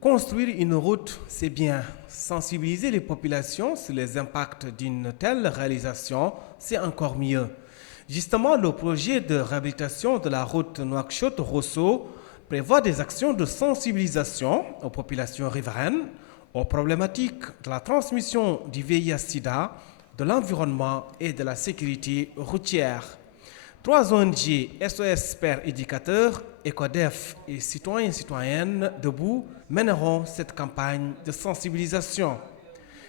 Construire une route, c'est bien. Sensibiliser les populations sur les impacts d'une telle réalisation, c'est encore mieux. Justement, le projet de réhabilitation de la route Nouakchott-Rosso prévoit des actions de sensibilisation aux populations riveraines, aux problématiques de la transmission du VIH-Sida, de l'environnement et de la sécurité routière. 3 ONG, SOS Pères Éducateurs, ECODEF et citoyens et citoyennes debout mèneront cette campagne de sensibilisation.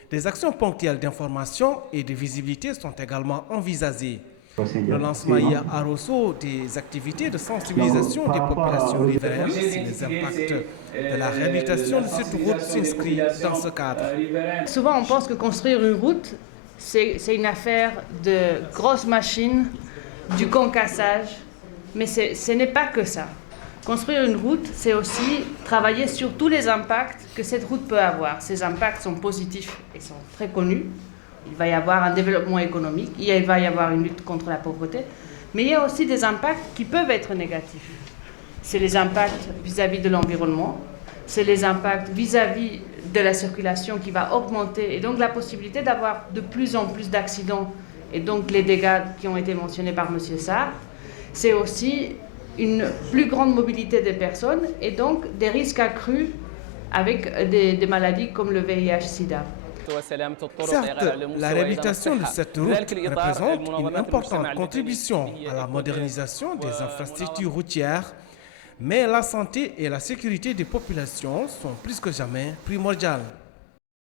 Des actions ponctuelles d'information et de visibilité sont également envisagées. Le lancement hier à Rosso des activités de sensibilisation des populations riveraines sur les impacts de la réhabilitation de cette route s'inscrit dans ce cadre. Souvent, on pense que construire une route, c'est une affaire de grosses machines, du concassage, mais ce n'est pas que ça. Construire une route, c'est aussi travailler sur tous les impacts que cette route peut avoir. Ces impacts sont positifs et sont très connus. Il va y avoir un développement économique, il va y avoir une lutte contre la pauvreté, mais il y a aussi des impacts qui peuvent être négatifs. C'est les impacts vis-à-vis de l'environnement, c'est les impacts vis-à-vis de la circulation qui va augmenter, et donc la possibilité d'avoir de plus en plus d'accidents, et donc les dégâts qui ont été mentionnés par M. Sarr. C'est aussi une plus grande mobilité des personnes, et donc des risques accrus avec des maladies comme le VIH-Sida. Certes, la réhabilitation de cette route représente une importante contribution à la modernisation des infrastructures routières, mais la santé et la sécurité des populations sont plus que jamais primordiales.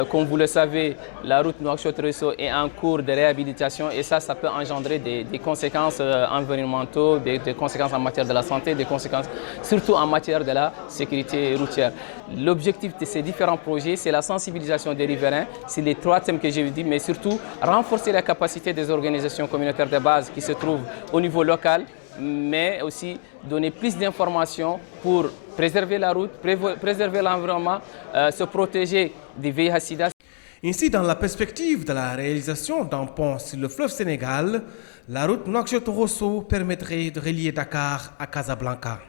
Comme vous le savez, la route Nouakchott-Rosso est en cours de réhabilitation et ça peut engendrer des conséquences environnementales, des conséquences en matière de la santé, des conséquences surtout en matière de la sécurité routière. L'objectif de ces différents projets, c'est la sensibilisation des riverains, c'est les 3 thèmes que j'ai dit, mais surtout renforcer la capacité des organisations communautaires de base qui se trouvent au niveau local, mais aussi donner plus d'informations pour préserver la route, préserver l'environnement, se protéger des VIH-Sida. Ainsi, dans la perspective de la réalisation d'un pont sur le fleuve Sénégal, la route Nouakchott-Rosso permettrait de relier Dakar à Casablanca.